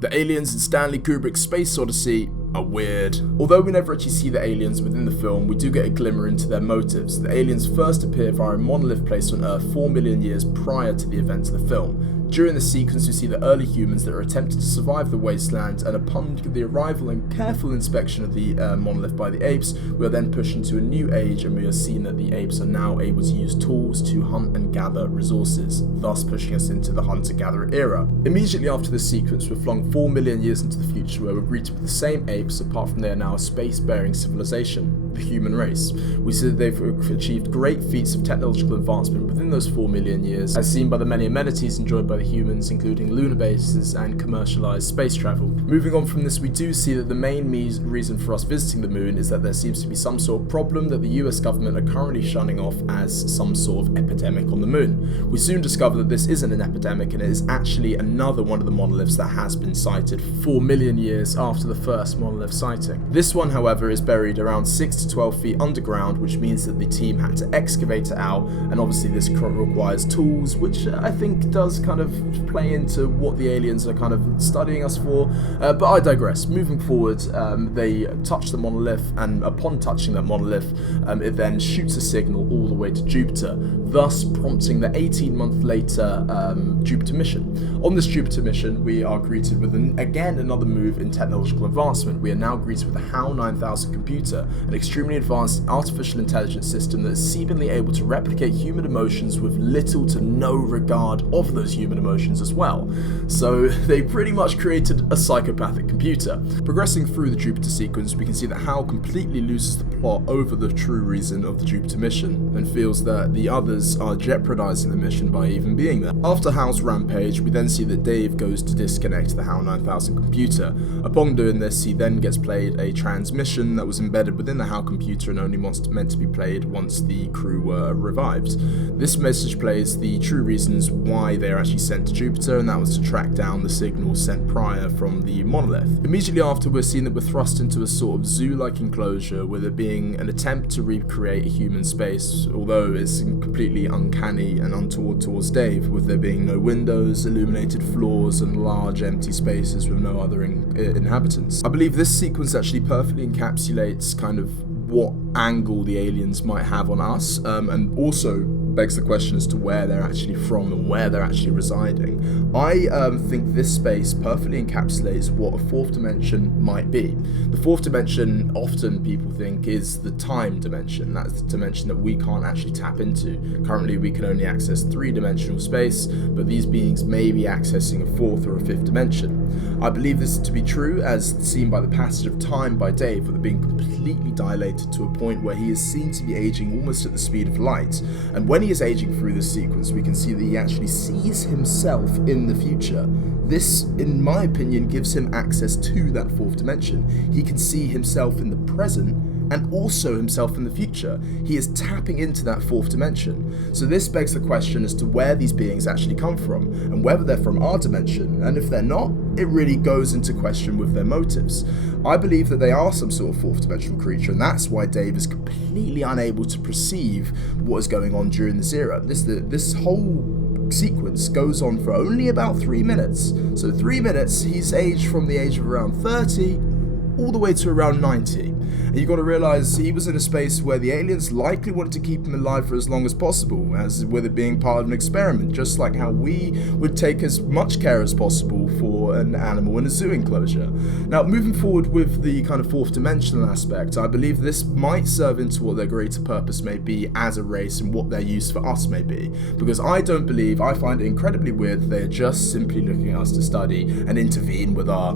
The aliens in Stanley Kubrick's Space Odyssey are weird. Although we never actually see the aliens within the film, we do get a glimmer into their motives. The aliens first appear via a monolith placed on Earth 4 million years prior to the events of the film. During this sequence, we see the early humans that are attempting to survive the wasteland, and upon the arrival and careful inspection of the monolith by the apes, we are then pushed into a new age, and we are seen that the apes are now able to use tools to hunt and gather resources, thus pushing us into the hunter-gatherer era. Immediately after this sequence, we're flung 4 million years into the future, where we're greeted with the same apes, apart from they are now a space-bearing civilization, the human race. We see that they've achieved great feats of technological advancement within those 4 million years, as seen by the many amenities enjoyed by the humans, including lunar bases and commercialized space travel. Moving on from this, we do see that the main reason for us visiting the moon is that there seems to be some sort of problem that the US government are currently shunning off as some sort of epidemic on the moon. We soon discover that this isn't an epidemic, and it is actually another one of the monoliths that has been sighted 4 million years after the first monolith sighting. This one, however, is buried around 6 to 12 feet underground, which means that the team had to excavate it out, and obviously this requires tools, which I think does kind of play into what the aliens are kind of studying us for, but I digress. Moving forward, they touch the monolith, and upon touching that monolith, it then shoots a signal all the way to Jupiter, thus prompting the 18-month later Jupiter mission. On this Jupiter mission, we are greeted with again another move in technological advancement. We are now greeted with the HAL 9000 computer, an extremely advanced artificial intelligence system that is seemingly able to replicate human emotions with little to no regard of those human emotions as well. So they pretty much created a psychopathic computer. Progressing through the Jupiter sequence, we can see that HAL completely loses the plot over the true reason of the Jupiter mission, and feels that the others are jeopardizing the mission by even being there. After HAL's rampage, we then see that Dave goes to disconnect the HAL 9000 computer. Upon doing this, he then gets played a transmission that was embedded within the HAL computer and only meant to be played once the crew were revived. This message plays the true reasons why they are actually sent to Jupiter, and that was to track down the signals sent prior from the monolith. Immediately after, we're seen that we're thrust into a sort of zoo-like enclosure, with it being an attempt to recreate a human space, although it's completely uncanny and untoward towards Dave, with there being no windows, illuminated floors, and large empty spaces with no other inhabitants. I believe this sequence actually perfectly encapsulates kind of what angle the aliens might have on us, and also begs the question as to where they're actually from and where they're actually residing. I think this space perfectly encapsulates what a fourth dimension might be. The fourth dimension, often people think, is the time dimension. That's the dimension that we can't actually tap into. Currently, we can only access three-dimensional space, but these beings may be accessing a fourth or a fifth dimension. I believe this to be true, as seen by the passage of time by Dave, with it being completely dilated to a point where he is seen to be aging almost at the speed of light. And when he is aging through this sequence, we can see that he actually sees himself in the future. This, in my opinion, gives him access to that fourth dimension. He can see himself in the present and also himself in the future. He is tapping into that fourth dimension. So this begs the question as to where these beings actually come from, and whether they're from our dimension, and if they're not, it really goes into question with their motives. I believe that they are some sort of fourth dimensional creature, and that's why Dave is completely unable to perceive what is going on during this era. This whole sequence goes on for only about 3 minutes. So 3 minutes, he's aged from the age of around 30 all the way to around 90. And you got to realize he was in a space where the aliens likely wanted to keep him alive for as long as possible, as with it being part of an experiment, just like how we would take as much care as possible for an animal in a zoo enclosure. Now, moving forward with the kind of fourth dimensional aspect, I believe this might serve into what their greater purpose may be as a race and what their use for us may be. Because I find it incredibly weird that they are just simply looking at us to study and intervene with our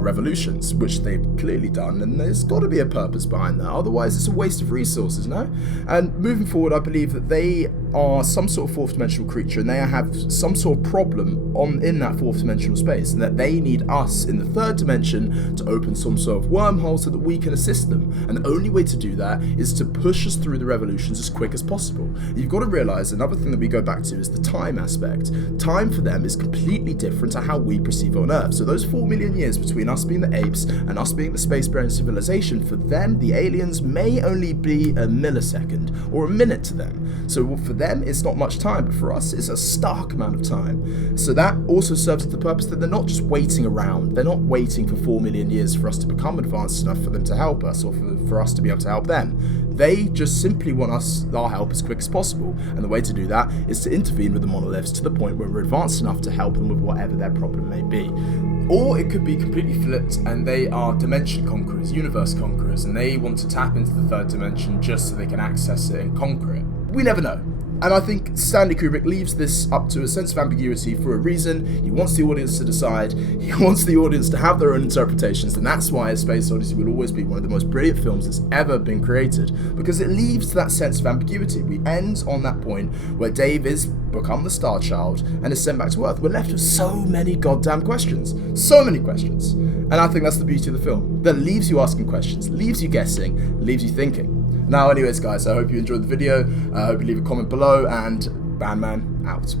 revolutions, which they've clearly done, and there's got to be a purpose behind that, otherwise it's a waste of resources, no? And moving forward, I believe that they are some sort of fourth dimensional creature, and they have some sort of problem in that fourth dimensional space, and that they need us in the third dimension to open some sort of wormhole so that we can assist them. And the only way to do that is to push us through the revolutions as quick as possible. You've got to realize another thing that we go back to is the time aspect. Time for them is completely different to how we perceive it on Earth. So those 4 million years between us being the apes and us being the space-bearing civilization dimension for them, the aliens, may only be a millisecond or a minute to them. So for them, it's not much time, but for us, it's a stark amount of time. So that also serves the purpose that they're not just waiting around. They're not waiting for 4 million years for us to become advanced enough for them to help us, or for us to be able to help them. They just simply want our help as quick as possible, and the way to do that is to intervene with the monoliths to the point where we're advanced enough to help them with whatever their problem may be. Or it could be completely flipped, and they are dimension conquerors, universe conquerors, and they want to tap into the third dimension just so they can access it and conquer it. We never know. And I think Stanley Kubrick leaves this up to a sense of ambiguity for a reason. He wants the audience to decide. He wants the audience to have their own interpretations, and that's why A Space Odyssey will always be one of the most brilliant films that's ever been created, because it leaves that sense of ambiguity. We end on that point where Dave is become the Star Child and is sent back to Earth. We're left with so many goddamn questions. So many questions. And I think that's the beauty of the film. That leaves you asking questions, leaves you guessing, leaves you thinking. Now, anyways, guys, I hope you enjoyed the video. I hope you leave a comment below, and Bandman out.